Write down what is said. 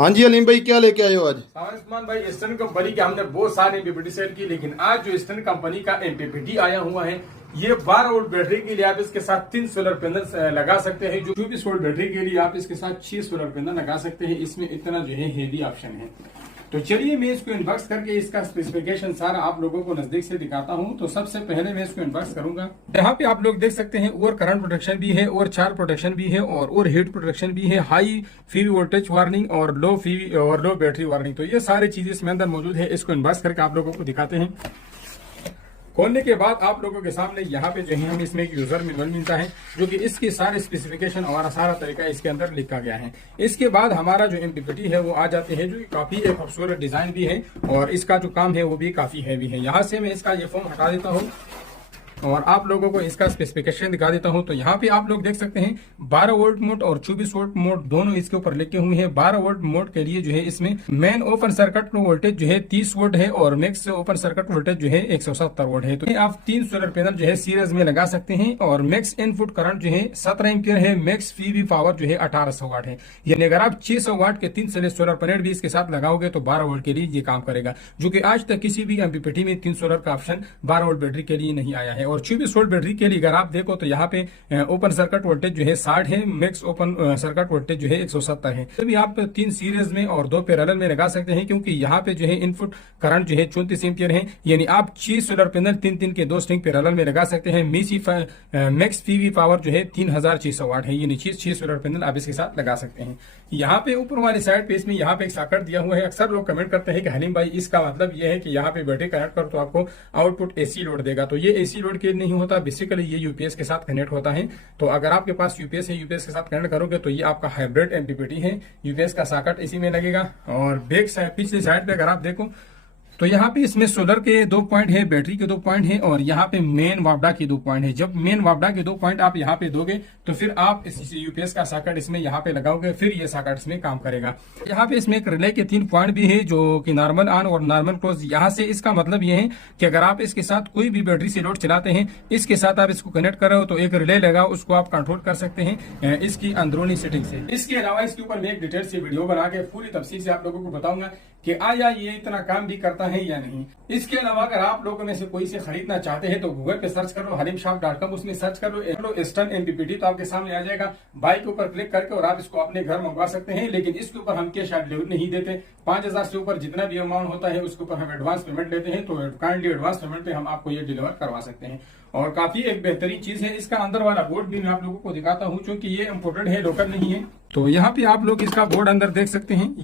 हाँ जी अलीम भाई, क्या लेके आए हो आज? उस्मान भाई, ईस्टर्न कंपनी के हमने बहुत सारे एमपीपीटी सेल की, लेकिन आज जो ईस्टर्न कंपनी का एमपीपीटी आया हुआ है ये 12 वोल्ट बैटरी के लिए आप इसके साथ 3 सोलर पैनल लगा सकते हैं। जो 24 वोल्ट बैटरी के लिए आप इसके साथ 6 सोलर पैनल लगा सकते हैं। इसमें इतना जो है हेवी ऑप्शन है। तो चलिए मैं इसको अनबॉक्स करके इसका स्पेसिफिकेशन सारा आप लोगों को नजदीक से दिखाता हूं। तो सबसे पहले मैं इसको अनबॉक्स करूंगा। यहाँ पे आप लोग देख सकते हैं और करंट प्रोटेक्शन भी है और चार्ज प्रोटेक्शन भी है और हीट प्रोटेक्शन भी है, हाई फी वोल्टेज वार्निंग और लो बैटरी वार्निंग। तो ये सारी चीजें इसमें अंदर मौजूद है। इसको अनबॉक्स करके आप लोगों को दिखाते हैं। खोलने के बाद आप लोगों के सामने यहाँ पे जो है हमें इसमें एक यूजर मैनुअल मिलता है, जो कि इसके सारे स्पेसिफिकेशन और सारा तरीका इसके अंदर लिखा गया है। इसके बाद हमारा जो एमपीपीटी है वो आ जाते हैं, जो कि काफी एक खूबसूरत डिजाइन भी है और इसका जो काम है वो भी काफी हैवी है। यहाँ से मैं इसका ये फॉर्म हटा देता हूँ और आप लोगों को इसका स्पेसिफिकेशन दिखा देता हूं। तो यहाँ पे आप लोग देख सकते हैं 12 वोल्ट मोड और 24 वोल्ट मोड दोनों इसके ऊपर लिखे हुए हैं। 12 वोल्ट मोड के लिए जो है इसमें मेन ओपन सर्किट वोल्टेज जो है 30 वोल्ट है और मैक्स ओपन सर्किट वोल्टेज जो है 170 वोल्ट है। तो आप 3 सोलर पैनल जो है सीरीज में लगा सकते हैं और मैक्स इनपुट करंट जो है 17 एम्पियर है। मैक्स पीवी पावर जो है 1800 वाट है। यानी अगर आप 600 वाट के 3 सोलर पैनल भी इसके साथ लगाओगे तो 12 वोल्ट के लिए ये काम करेगा, जो कि आज तक किसी भी एमपीपीटी में 3 सोलर का ऑप्शन 12 वोल्ट बैटरी के लिए नहीं आया है। और 24 वोल्ट बैटरी के लिए अगर आप देखो तो यहाँ पे ओपन सर्किट वोल्टेज जो है 60 है, मैक्स ओपन सर्किट वोल्टेज जो है 170 है। तो भी आप 3 सीरीज में और 2 पैरेलल में लगा सकते हैं, क्योंकि यहाँ पे जो है इनपुट करंट जो है 34 एम्पियर है। यानी आप 6 सोलर पैनल 3 के 2 स्ट्रिंग पैरेलल में लगा सकते हैं। मैक्स पीवी पावर जो है 3600 वाट है। यानी 6 सोलर पैनल आप इसके साथ लगा सकते हैं। यहाँ पे ऊपर वाली साइड पे इसमें यहाँ पे एक सॉकेट दिया हुआ है। अक्सर लोग कमेंट करते हैं कि हलीम भाई इसका मतलब ये है कि यहाँ पे बैटरी कनेक्ट करो तो आपको आउटपुट एसी लोड देगा। तो ये एसी लोड के नहीं होता, बेसिकली ये यूपीएस के साथ कनेक्ट होता है। तो अगर आपके पास यूपीएस है, यूपीएस के साथ कनेक्ट करोगे तो ये आपका हाइब्रिड एमपीपीटी है। यूपीएस का सॉकेट इसी में लगेगा। और बैक साइड पिछली साइड पे अगर आप देखो तो यहाँ पे इसमें सोलर के 2 पॉइंट है, बैटरी के 2 पॉइंट है और यहाँ पे मेन वापडा के 2 पॉइंट है। जब मेन वापडा के 2 पॉइंट आप यहाँ पे दोगे तो फिर आप इस यूपीएस का सॉकेट इसमें यहाँ पे लगाओगे, फिर ये सॉकेट इसमें काम करेगा। यहाँ पे इसमें एक रिले के 3 पॉइंट भी है, जो कि नॉर्मल ऑन और नॉर्मल क्लोज। यहाँ से इसका मतलब ये है कि अगर आप इसके साथ कोई भी बैटरी से लोड चलाते हैं, इसके साथ आप इसको कनेक्ट करो तो एक रिले लगा, उसको आप कंट्रोल कर सकते हैं इसकी अंदरूनी सेटिंग से। इसके अलावा इसके ऊपर मैं एक डिटेल से वीडियो बना के पूरी तफसील से आप लोगों को बताऊंगा कि आया ये इतना काम भी करता है या नहीं। इसके अलावा अगर आप लोगों में से कोई से खरीदना चाहते हैं तो गूगल पे सर्च कर लो halimshop.com, उसमें सर्च कर लो ईस्टर्न एमपीपीटी, तो आपके सामने आ जाएगा। बाइक के ऊपर क्लिक करके और आप इसको अपने घर मंगवा सकते हैं। लेकिन इसके ऊपर हम कैश ऑन डिलीवरी नहीं देते। 5000 से ऊपर जितना भी अमाउंट होता है उसके ऊपर हम एडवांस पेमेंट लेते हैं। तो काइंडली एडवांस पेमेंट पे हम आपको ये डिलीवर करवा सकते हैं। और काफी एक बेहतरीन चीज है, इसका अंदर वाला बोर्ड भी मैं आप लोगों को दिखाता हूँ, क्योंकि ये इम्पोर्टेड है, लोकल नहीं है। तो यहाँ पे आप लोग इसका बोर्ड अंदर देख सकते हैं।